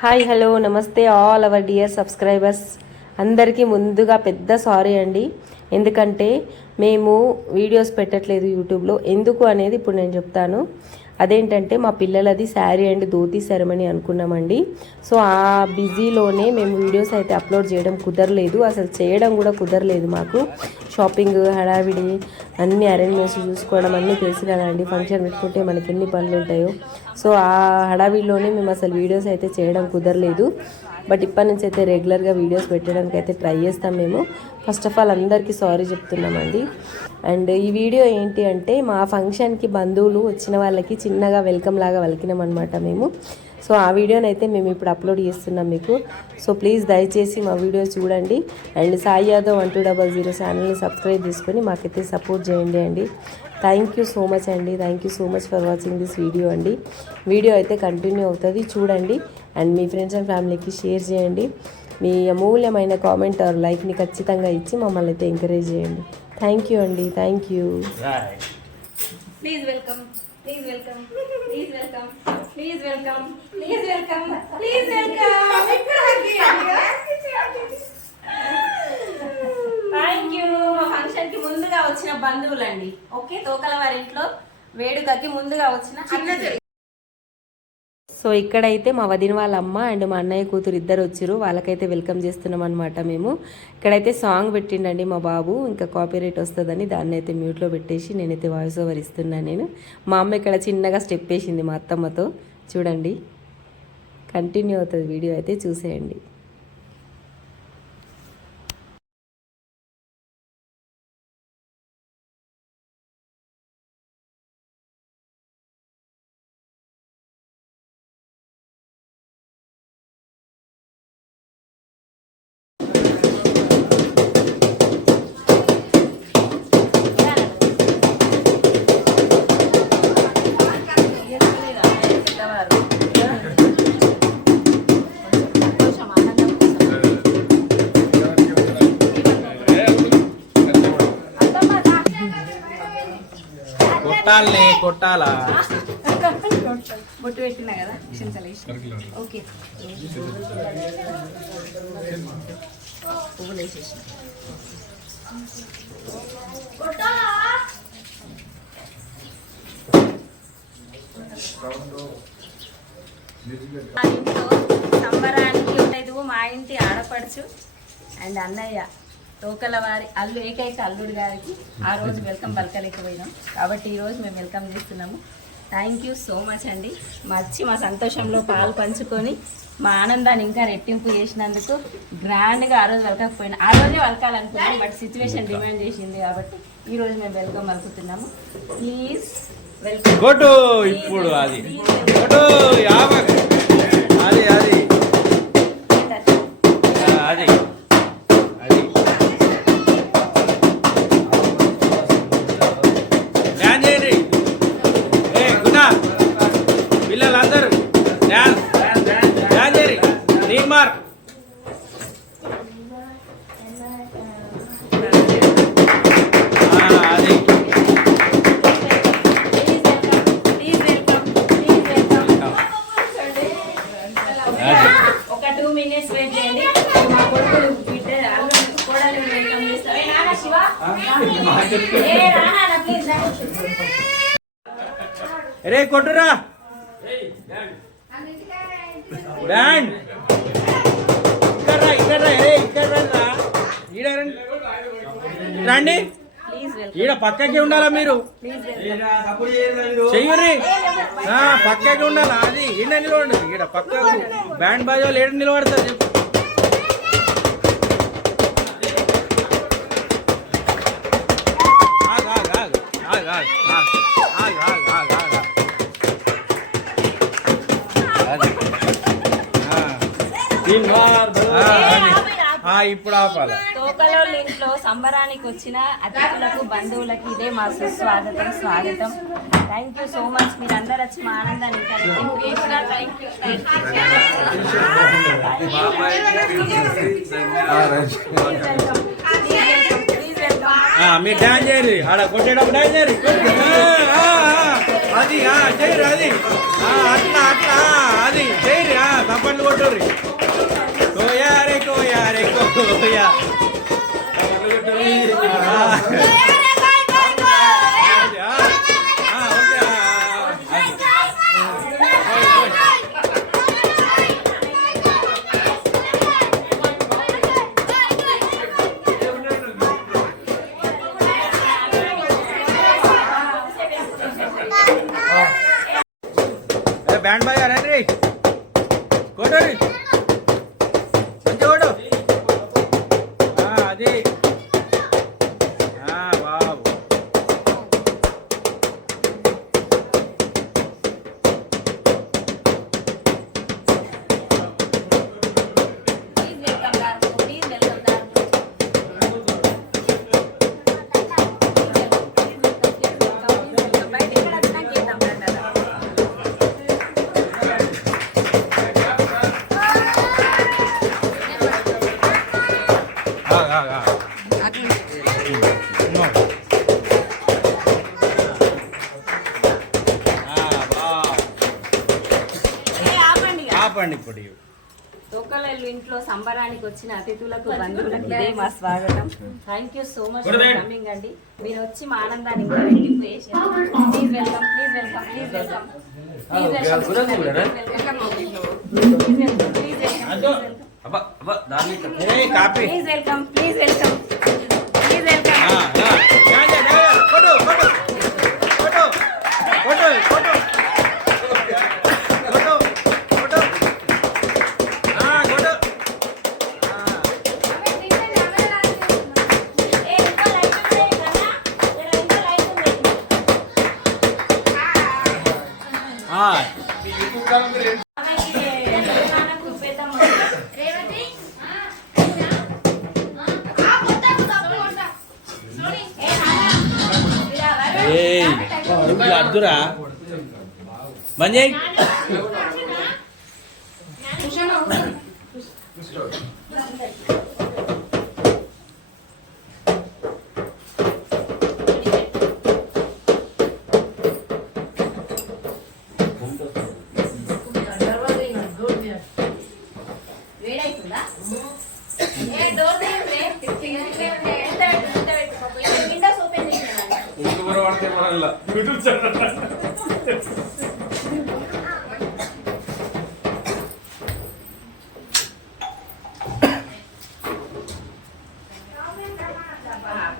Hi hello నమస్తే all our dear subscribers అందరికీ ముందుగా పెద్ద సారీ అండి. ఎందుకంటే మేము వీడియోస్ పెట్టట్లేదు యూట్యూబ్లో. ఎందుకు అనేది ఇప్పుడు నేను చెప్తాను. అదేంటంటే మా పిల్లలది శారీ అండ్ ధోతీ సెరమనీ అనుకున్నామండి. సో ఆ బిజీలోనే మేము వీడియోస్ అయితే అప్లోడ్ చేయడం కుదరలేదు, అసలు చేయడం కూడా కుదరలేదు. మాకు షాపింగ్ హడావిడి అన్ని అరేంజ్మెంట్స్ చూసుకోవడం అన్నీ తెలుసు కదండి. ఫంక్షన్ పెట్టుకుంటే మనకి ఎన్ని పనులు ఉంటాయో. సో ఆ హడావిడిలోనే మేము అసలు వీడియోస్ అయితే చేయడం కుదరలేదు. బట్ ఇప్పటి నుంచి అయితే రెగ్యులర్గా వీడియోస్ పెట్టడానికి అయితే ట్రై చేస్తాం మేము. ఫస్ట్ ఆఫ్ ఆల్ అందరికీ సారీ చెప్తున్నామండి. అండ్ ఈ వీడియో ఏంటి అంటే మా ఫంక్షన్కి బంధువులు వచ్చిన వాళ్ళకి చిన్నగా వెల్కమ్ లాగా వలికినాం అనమాట మేము. సో ఆ వీడియోని అయితే మేము ఇప్పుడు అప్లోడ్ చేస్తున్నాం మీకు. సో ప్లీజ్ దయచేసి మా వీడియోస్ చూడండి. అండ్ సాయి యాదవ్ 1200 ఛానల్ని సబ్స్క్రైబ్ చేసుకొని మాకైతే సపోర్ట్ చేయండి అండి. థ్యాంక్ యూ సో మచ్ అండి. Thank you so much for watching this video అండి. వీడియో అయితే కంటిన్యూ అవుతుంది, చూడండి. అండ్ మీ ఫ్రెండ్స్ అండ్ ఫ్యామిలీకి షేర్ చేయండి. మీ అమూల్యమైన కామెంట్ ఆర్ లైక్ని ఖచ్చితంగా ఇచ్చి మమ్మల్ని అయితే ఎంకరేజ్ చేయండి. థ్యాంక్ యూ అండి. Thank you. Please welcome, please welcome, please welcome, please welcome, please welcome, please welcome. Thank you. మా ఫంక్షన్ కి ముందుగా వచ్చిన బంధువులండి. ఓకే, తోకల వారి ఇంట్లో వేడుకకి ముందుగా వచ్చిన చిన్న. సో ఇక్కడైతే మా వదిన వాళ్ళ అమ్మ అండ్ మా అన్నయ్య కూతురు ఇద్దరు వచ్చారు. వాళ్ళకైతే వెల్కమ్ చేస్తున్నాం అనమాట మేము. ఇక్కడైతే సాంగ్ పెట్టిండండి మా బాబు, ఇంకా కాపీరైట్ వస్తుందని దాన్ని అయితే మ్యూట్లో పెట్టేసి నేనైతే వాయిస్ ఓవర్ ఇస్తున్నాను నేను. మా అమ్మ ఇక్కడ చిన్నగా స్టెప్ వేసింది మా అత్తమ్మతో. చూడండి, కంటిన్యూ అవుతుంది వీడియో అయితే చూసేయండి. కొట్టాలా బొట్టు పెట్టినా కదా. ఓకే, పువ్వులు వేసేసిన. మా ఇంట్లో సంబరానికి ఉండేది మా ఇంటి ఆడపడుచు అండ్ అన్నయ్య తోకల వారి ఏకైక అల్లుడు గారికి ఆ రోజు వెల్కమ్ పలకలేకపోయినాం, కాబట్టి ఈరోజు మేము వెల్కమ్ చేస్తున్నాము. థ్యాంక్ యూ సో మచ్ అండి. మా సంతోషంలో పాలు పంచుకొని మా ఆనందాన్ని ఇంకా రెట్టింపు చేసినందుకు గ్రాండ్గా ఆ రోజు వలకకపోయినా, ఆ రోజే వలకాలనుకున్నాం, బట్ సిచ్యువేషన్ డిమాండ్ చేసింది కాబట్టి ఈ రోజు మేము వెల్కమ్ పలుకుతున్నాము. Please welcome. ఇప్పుడు అది అది అది అది పిల్లలందరూ నీమార్ ఒక 2 minutes వెయిట్ చేయండి. మా కొడుకులు బిడ్డ కోడలు వెల్కమ్ చేస్తారు. నాన్న శివ, ప్లీజ్ రే కొట్టురా బ్యాండ్ ఇక్కడ రండి. ఈడ పక్కకి ఉండాలా మీరు, చెయ్యరి పక్కకి ఉండాలా. అది ఈడ నిలబడి ఈడ పక్కకు బ్యాండ్ బాజా ఏడ నిలబడతారు చెప్పు. ఇప్పుడు ఆపాల. తోకలోళ్ళ ఇంట్లో సంబరానికి వచ్చిన అతిథులకు బంధువులకి ఇదే మా సుస్వాగతం, స్వాగతం. Thank you so much. మీరు అందరు వచ్చి మా ఆనందాన్ని మీరు డాన్స్ చేయరు, ఆడ కొట్టేటప్పుడు డాన్స్ చేయరు. అది చేయరు అది అట్లా అట్లా అది చేయరు తప్పట్లు కొట్టుర్రి కోయారే కోయారే కోయా బ్యాండ్ బాయ్ రండి కొట్టండి మంచిగా కొట్టు అది బాబు ఇప్పుడు తోకలెల్లు ఇంట్లో సంబరానికి వచ్చిన అతిథులకు బంధువులకు ఇదే మా స్వాగతం. Thank you so much for coming అండి. మీరు వచ్చి మా ఆనందాన్ని ఇంకా రెట్టింపు చేశారు. Please welcome please welcome please welcome please welcome please welcome please welcome please welcome అద్దురా బంద్ చేయి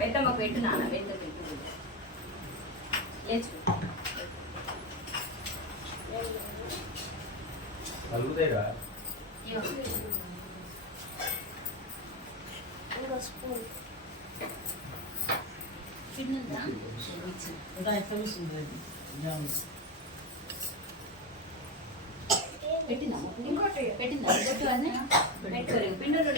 పెద్దమ్మకు పెట్టు నాన్న పెద్ద పెట్టు పెట్టిందా పెట్టిందా పెట్టు అన్నీ పెట్టుకోరు పిన్నలు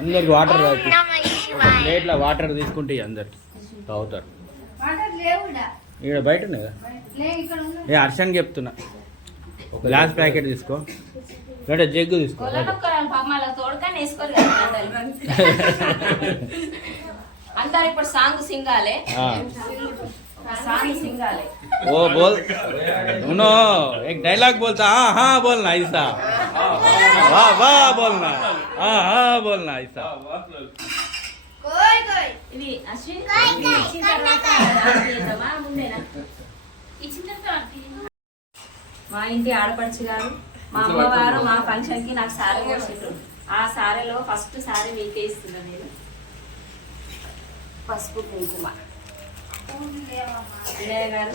అందరికి వాటర్ ప్లేట్లో వాటర్ తీసుకుంటే అందరికి తాగుతారు. ఇక్కడ బయట ఉన్నాయి కదా ఏ హర్షానికి చెప్తున్నా గ్లాస్ ప్యాకెట్ తీసుకో లేదా జగ్గు తీసుకో అంటారు ఇప్పుడు సాంగ్ సింగాలే సాంగ్ సింగాలే ओ बोल सुनो एक डायलॉग बोलता हाँ बोलना ऐसा वाह वाह बोलना हाँ बोलना ऐसा ఇది అశ్విన్ ఇచ్చిన తర్వాత ముందేనా ఇచ్చిన తర్వాత మా ఇంటి ఆడపడుచు గారు మా అమ్మవారు మా ఫంక్షన్ కి నాకు సారీ పోసిండ్రు. ఆ సారీలో ఫస్ట్ సారీ మీకే ఇస్తున్నా నేను. పసుపు కుంకుమ వినయ గారు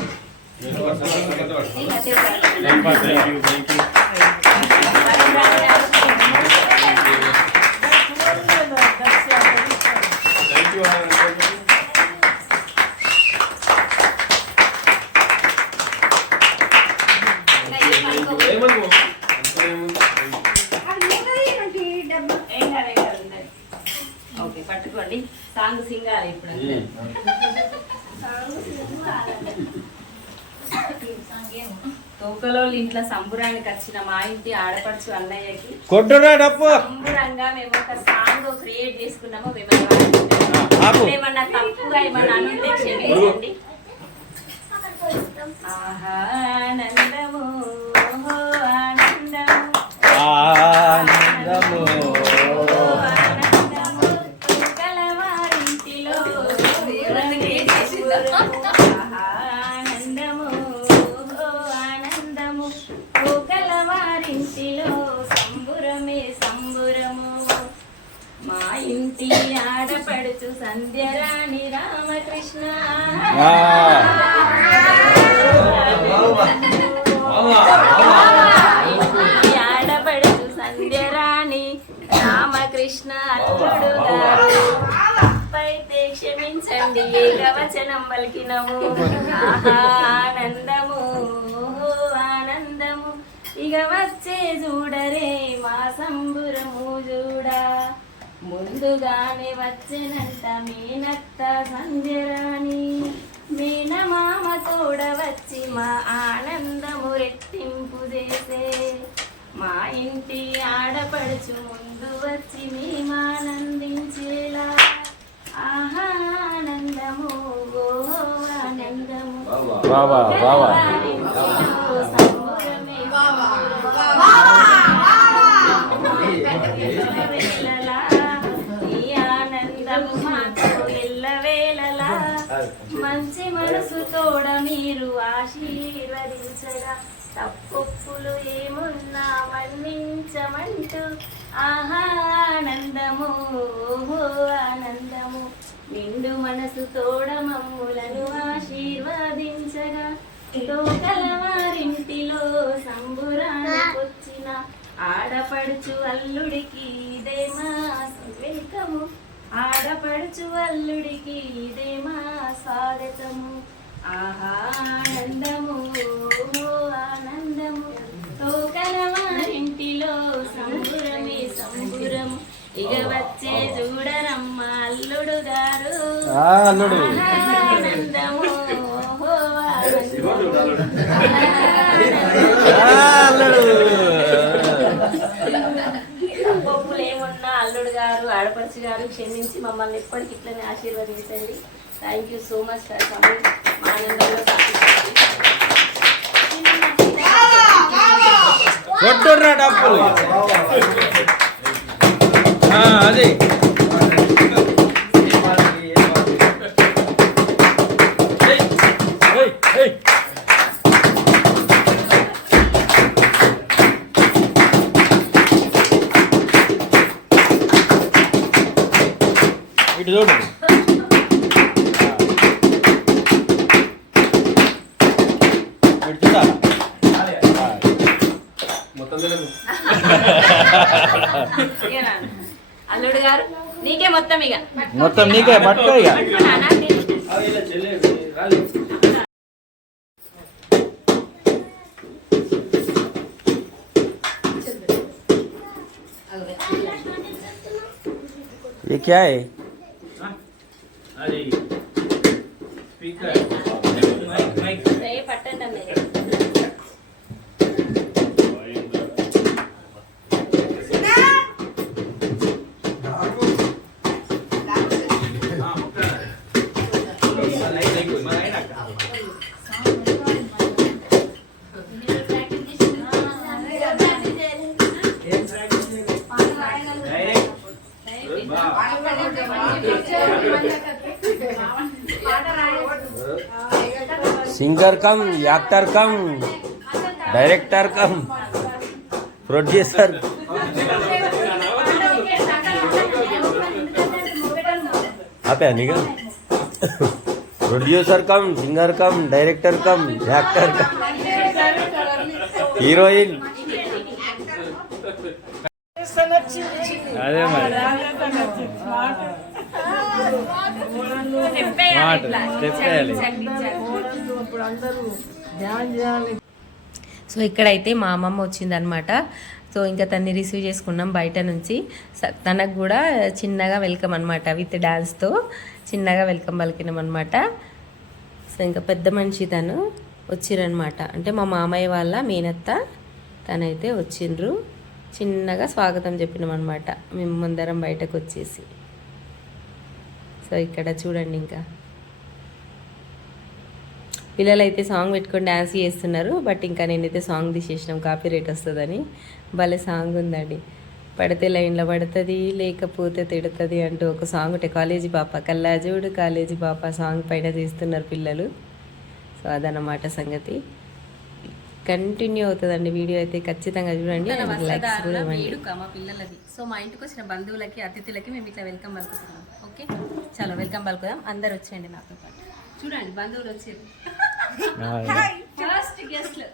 ఓకే పట్టుకోండి. సాంగ్ సింగాలి ఇప్పుడు. తోకలోళ్ళు ఇంట్లో సంబురానికి వచ్చిన మా ఇంటి ఆడపడుచు అన్నయ్యకి కొట్టురా డప్పు సంబురంగా మేము ఒక సాంగ్ క్రియేట్ చేసుకున్నాము. ఏమన్నా తప్పుగా ఏమన్నా అనుంటే క్షమించండి. ఆనందము ఆనందము ఆనందము ఆనందము కలవారింటిలో ఆనందము ఆనందము కలవారింటిలో సంబురమే సంబురము. మా ఇంటి ఆడపడుచు సంధ్యరాణి రామకృష్ణ ఆడపడుచు సంధ్యరాణి రామకృష్ణ అల్లుడు గారు తప్పైతే క్షమించండి ఏకవచనం పలికినము. ఆనందము ఆనందము ఇక వచ్చే చూడరే మా సంబురము చూడా. ముందుగానే వచ్చెనంట మీనత్త సంధ్యరాణి మీనమామ తోడ వచ్చి మా ఆనందము రెట్టింపు చేసే. మా ఇంటి ఆడపడుచు ముందు వచ్చి మేమానందించేలా. ఆహా ఆనందము ఓహో ఆనందము సంబురమే వేళలా ఈ ఆనందము మాతో ఎల్లవేళలా. మంచి మనసు తోడ మీరు ఆశీర్వదించగా తప్పులు ఏమున్నా మన్నించమంటూ. ఆహా ఆనందము ఓహో ఆనందము నిండు మనసు తోడ మమ్ములను ఆశీర్వదించగా. తోకలవారింటిలో సంబురానికొచ్చిన ఆడపడుచు అల్లుడికి ఇదే మా వెల్కము. ఆడపడుచు అల్లుడికి ఇదే మా స్వాగతము. ఆహా ఆనందము ఆనందము తోకలవారింటిలో సంబురమే సంబురము. ఇక వచ్చే చూడరమ్మ అల్లుడు గారు ఆనందము పప్పులు ఏమున్నా అల్లుడు గారు ఆడపడుచు గారు క్షమించి మమ్మల్ని ఎప్పటికి ఇట్లనే ఆశీర్వదించండి. Thank you so much for coming. మా ఆనందంలో కొట్టురా డప్పులు అది ఇటు చూడు ఇటు చూడా అల్లుడు గారు నీకే మొత్తం ఇక మొత్తం నీకే పట్టుకో ఇక. ये क्या है? పట్టండి అన్నయ్య. सिंगर कम, एक्टर कम, डायरेक्टर कम, प्रोड्यूसर आप है नहीं का प्रोड्यूसर कम, सिंगर कम, डायरेक्टर कम, एक्टर कम, हीरोइन అదే మరి చెప్పేయాలి. సో ఇక్కడైతే మా అమ్మమ్మ వచ్చిందనమాట. సో ఇంకా తన్ని రిసీవ్ చేసుకున్నాం బయట నుంచి. తనకు కూడా చిన్నగా వెల్కమ్ అనమాట, విత్ డాన్స్తో చిన్నగా వెల్కమ్ పలికినాం అనమాట. సో ఇంకా పెద్ద మనిషి తను. వచ్చిరనమాట. అంటే మా మామయ్య వాళ్ళ మేనత్త తనైతే వచ్చిండ్రు. చిన్నగా స్వాగతం చెప్పినామన్నమాట మేము ముందరం బయటకు వచ్చేసి. సో ఇక్కడ చూడండి, ఇంకా పిల్లలైతే సాంగ్ పెట్టుకొని డ్యాన్స్ చేస్తున్నారు. బట్ ఇంకా నేనైతే సాంగ్ తీసేసినాం, కాపీ రేట్ వస్తుందని. భలే సాంగ్ ఉందండి. పడితే లైన్లో పడుతుంది, లేకపోతే తిడుతుంది అంటూ ఒక సాంగ్ ఉంటే, కాలేజీ పాప కల్లాజోడు కాలేజీ పాప సాంగ్ పైన తీస్తున్నారు పిల్లలు. సో అదన్నమాట సంగతి. కంటిన్యూ అవుతుందండి వీడియో అయితే, ఖచ్చితంగా చూడండి. లైక్స్ కూడా ఇవ్వండి. మా పిల్లలది. సో మా ఇంటికి వచ్చిన బంధువులకి అతిథులకి మేము ఇట్లా వెల్కమ్ పలుకుతున్నాం. ఓకే, చలో వెల్కమ్ పలుకుదాం. అందరు వచ్చేయండి నాతో పాటు. చూడండి బంధువులు వచ్చారు. ఫస్ట్ గెస్ట్లు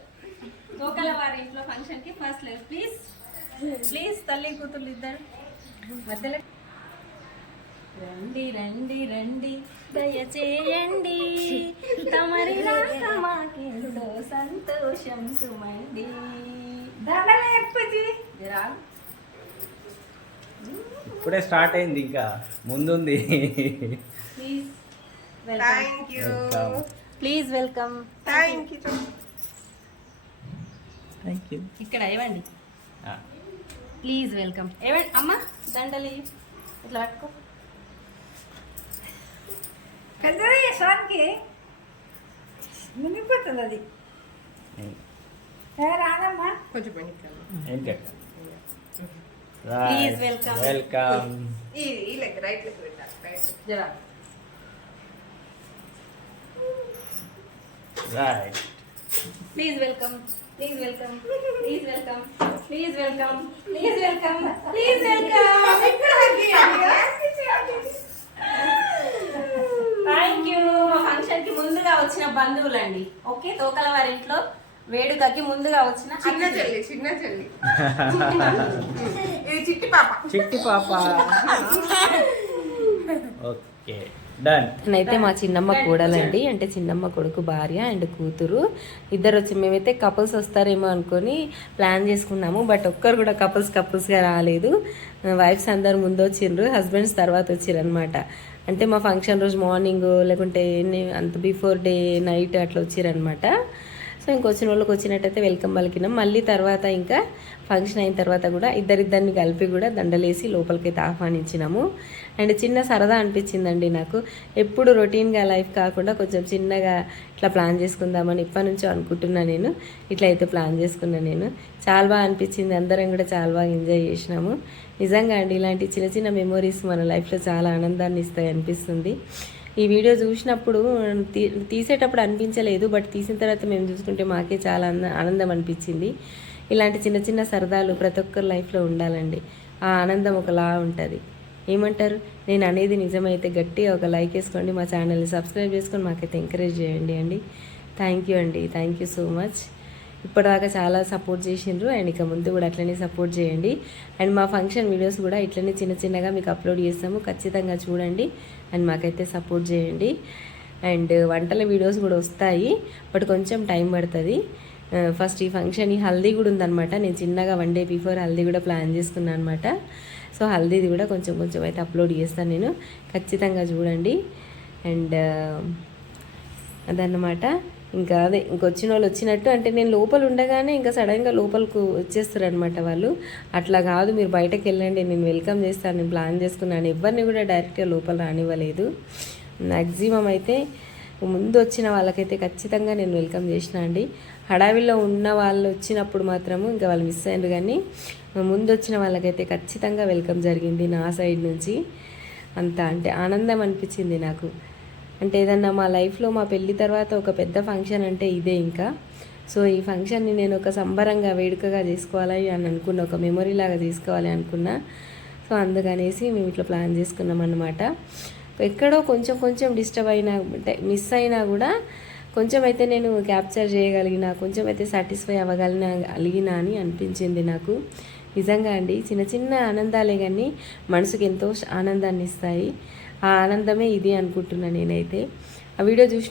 తోకల వారి ఇంట్లో ఫంక్షన్ కి ఫస్ట్ లైఫ్. ప్లీజ్ ప్లీజ్ తల్లి కూతుళ్ళు ఇద్దరు మధ్యలో రండి రండి రండి దయచేయండి, తమరి రాక మాకెంతో సంతోషం సుమండి. ఇప్పుడే స్టార్ట్ అయింది, ఇంకా ముందుంది. Please welcome. Please welcome. Thank you. ఇక్కడ ఇవ్వండి. Please welcome. ఇవ్వండి అమ్మ, దండలి ఇట్లా పట్టుకో. పెద్దది స్వామికి మునిగిపోతుంది అది. రానమ్మా కొంచెం ప్లీజ్ వెల్కమ్. వెల్కమ్. రైట్ లెక్క పెట్టాలి. జరా right. Please welcome. Please welcome. Please welcome. Please welcome. Please welcome. Please welcome. Thank you. మా ఫంక్షన్ కి ముందుగా వచ్చిన బంధువులండి. ఓకే, తోకల వారి ఇంట్లో వేడుకకి ముందుగా వచ్చిన చిన్న చెల్లి ఇది చిట్టి పాప. Okay, done. అయితే మా చిన్నమ్మ కూడలండి, అంటే చిన్నమ్మ కొడుకు భార్య అండ్ కూతురు ఇద్దరు వచ్చి, మేమైతే కపుల్స్ వస్తారేమో అనుకొని ప్లాన్ చేసుకున్నాము. బట్ ఒక్కరు కూడా కపుల్స్గా రాలేదు. వైఫ్స్ అందరు ముందు వచ్చిండ్రు, హస్బెండ్స్ తర్వాత వచ్చిర్రు అనమాట. అంటే మా ఫంక్షన్ రోజు మార్నింగ్ లేకుంటే అంత బిఫోర్ డే నైట్ అట్లా వచ్చిరనమాట. సో ఇంకొచ్చిన వాళ్ళకి వచ్చినట్టయితే వెల్కమ్ పలికినాం. మళ్ళీ తర్వాత ఇంకా ఫంక్షన్ అయిన తర్వాత కూడా ఇద్దరిద్దరిని కలిపి కూడా దండలేసి లోపలికైతే ఆహ్వానించినాము. అండ్ చిన్న సరదా అనిపించిందండి నాకు. ఎప్పుడు రొటీన్గా లైఫ్ కాకుండా కొంచెం చిన్నగా ఇట్లా ప్లాన్ చేసుకుందామని ఇప్పటి నుంచో అనుకుంటున్నా నేను. ఇట్లా అయితే ప్లాన్ చేసుకున్నాను నేను. చాలా బాగా అనిపించింది. అందరం కూడా చాలా బాగా ఎంజాయ్ చేసినాము. నిజంగా అండి, ఇలాంటి చిన్న చిన్న మెమొరీస్ మన లైఫ్లో చాలా ఆనందాన్ని ఇస్తాయి అనిపిస్తుంది. ఈ వీడియో చూసినప్పుడు తీసేటప్పుడు అనిపించలేదు, బట్ తీసిన తర్వాత మేము చూసుకుంటే మాకే చాలా ఆనందం అనిపించింది. ఇలాంటి చిన్న చిన్న సరదాలు ప్రతి ఒక్కరి లైఫ్లో ఉండాలండి. ఆ ఆనందం ఒకలా ఉంటుంది. ఏమంటారు? నేను అనేది నిజమైతే గట్టిగా ఒక లైక్ వేసుకోండి, మా ఛానల్ని సబ్స్క్రైబ్ చేసుకొని మాకైతే ఎంకరేజ్ చేయండి అండి. థ్యాంక్ యూ అండి, థ్యాంక్ యూ సో మచ్. ఇప్పటిదాకా చాలా సపోర్ట్ చేసిండ్రు అండ్ ఇక ముందు కూడా అట్లనే సపోర్ట్ చేయండి. అండ్ మా ఫంక్షన్ వీడియోస్ కూడా ఇట్లనే చిన్న చిన్నగా మీకు అప్లోడ్ చేస్తాము, ఖచ్చితంగా చూడండి అండ్ మాకైతే సపోర్ట్ చేయండి. అండ్ వంటల వీడియోస్ కూడా వస్తాయి, బట్ కొంచెం టైం పడుతుంది. ఫస్ట్ ఈ ఫంక్షన్, ఈ హల్దీ కూడా ఉందన్నమాట. నేను చిన్నగా 1 day బిఫోర్ హల్దీ కూడా ప్లాన్ చేసుకున్నాను అనమాట. సో హల్దీది కూడా కొంచెం కొంచెం అయితే అప్లోడ్ చేస్తాను నేను, ఖచ్చితంగా చూడండి. అండ్ అదన్నమాట. ఇంకా అదే ఇంకొచ్చిన వాళ్ళు వచ్చినట్టు, అంటే నేను లోపల ఉండగానే ఇంకా సడన్గా లోపలికి వచ్చేస్తారు అనమాట వాళ్ళు. అట్లా కాదు, మీరు బయటకు వెళ్ళండి, నేను వెల్కమ్ చేస్తాను, నేను ప్లాన్ చేసుకున్నాను. ఎవరిని కూడా డైరెక్ట్గా లోపల రానివ్వలేదు. మ్యాక్సిమం అయితే ముందు వచ్చిన వాళ్ళకైతే ఖచ్చితంగా నేను వెల్కమ్ చేసిన అండి. హడావిల్లో ఉన్న వాళ్ళు వచ్చినప్పుడు మాత్రము ఇంకా వాళ్ళు మిస్ అయ్యారు, కానీ ముందు వచ్చిన వాళ్ళకైతే ఖచ్చితంగా వెల్కమ్ జరిగింది నా సైడ్ నుంచి. అంత అంటే ఆనందం అనిపించింది నాకు. అంటే ఏదన్నా మా లైఫ్లో మా పెళ్ళి తర్వాత ఒక పెద్ద ఫంక్షన్ అంటే ఇదే ఇంకా. సో ఈ ఫంక్షన్ని నేను ఒక సంబరంగా వేడుకగా చేసుకోవాలి అని అనుకున్నా, ఒక మెమొరీ లాగా తీసుకోవాలి అనుకున్నా. సో అందుకనేసి మేము ఇట్లా ప్లాన్ చేసుకున్నాం అన్నమాట. ఎక్కడో కొంచెం కొంచెం డిస్టర్బ్ అయినా, మిస్ అయినా కూడా కొంచెం అయితే నేను క్యాప్చర్ చేయగలిగిన, కొంచెం అయితే సాటిస్ఫై అవ్వగలిగినా అని అనిపించింది నాకు. నిజంగా అండి, చిన్న చిన్న ఆనందాలే కానీ మనసుకి ఎంతో ఆనందాన్ని ఇస్తాయి. ఆ ఆనందమే ఇది అనుకుంటున్నాను నేనైతే. ఆ వీడియో చూసి